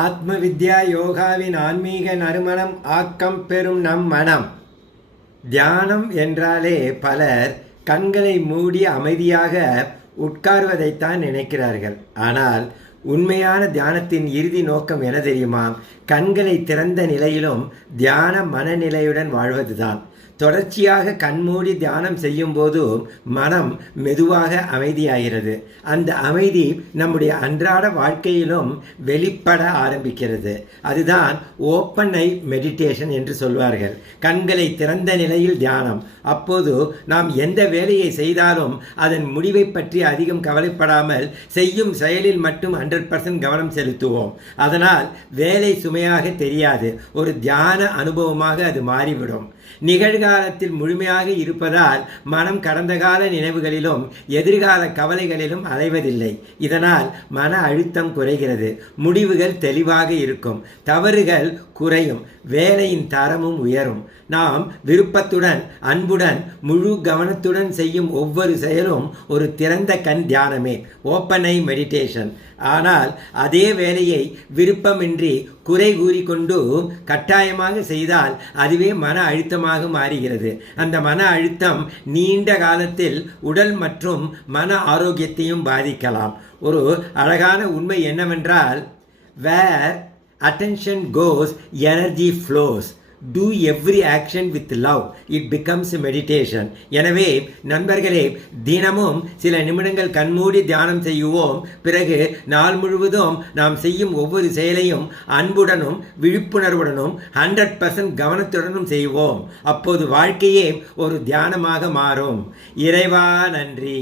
ஆத்ம வித்யா யோகாவின் ஆன்மீக நறுமணம் ஆக்கம் பெறும் நம் மனம். தியானம் என்றாலே பலர் கண்களை மூடி அமைதியாக உட்கார்வதைத்தான் நினைக்கிறார்கள். ஆனால் உண்மையான தியானத்தின் இறுதி நோக்கம் என தெரியுமா? கண்களை திறந்த நிலையிலும் தியான மனநிலையுடன் வாழ்வதுதான். தொடர்ச்சியாக கண்மூடி தியானம் செய்யும் போது மனம் மெதுவாக அமைதியாகிறது. அந்த அமைதி நம்முடைய அன்றாட வாழ்க்கையிலும் வெளிப்பட ஆரம்பிக்கிறது. அதுதான் ஓப்பன் ஐ மெடிடேஷன் என்று சொல்வார்கள். கண்களை திறந்த நிலையில் தியானம். அப்போது நாம் எந்த வேலையை செய்தாலும் அதன் முடிவை பற்றி அதிகம் கவலைப்படாமல் செய்யும் செயலில் மட்டும் 100% கவனம் செலுத்துவோம். அதனால் வேலை சுமையாக தெரியாது. ஒரு தியான அனுபவமாக அது மாறிவிடும். நிகழ்காலத்தில் முழுமையாக இருப்பதால் மனம் கடந்த கால நினைவுகளிலும் எதிர்கால கவலைகளிலும் அலைவதில்லை. இதனால் மன அழுத்தம் குறைகிறது, முடிவுகள் தெளிவாக இருக்கும், தவறுகள் குறையும், வேலையின் தரமும் உயரும். நாம் விருப்பத்துடன் அன்புடன் முழு கவனத்துடன் செய்யும் ஒவ்வொரு செயலும் ஒரு திறந்த கண் தியானமே, ஓப்பன் ஐ மெடிடேஷன். ஆனால் அதே வேலையை விருப்பமின்றி குறை கூறிக்கொண்டு கட்டாயமாக செய்தால் அதுவே மன அழுத்தமாக மாறுகிறது. அந்த மன அழுத்தம் நீண்ட காலத்தில் உடல் மற்றும் மன ஆரோக்கியத்தையும் பாதிக்கலாம். ஒரு அழகான உண்மை என்னவென்றால், where attention goes, energy flows. Do every action with love. It becomes a meditation. எனவே நண்பர்களே, தினமும் சில நிமிடங்கள் கண்மூடி தியானம் செய்வோம். பிறகு நாள் முழுவதும் நாம் செய்யும் ஒவ்வொரு செயலையும் அன்புடனும் விழிப்புணர்வுடனும் 100% கவனத்துடனும் செய்வோம். அப்போது வாழ்க்கையே ஒரு தியானமாக மாறும். இறைவா நன்றி.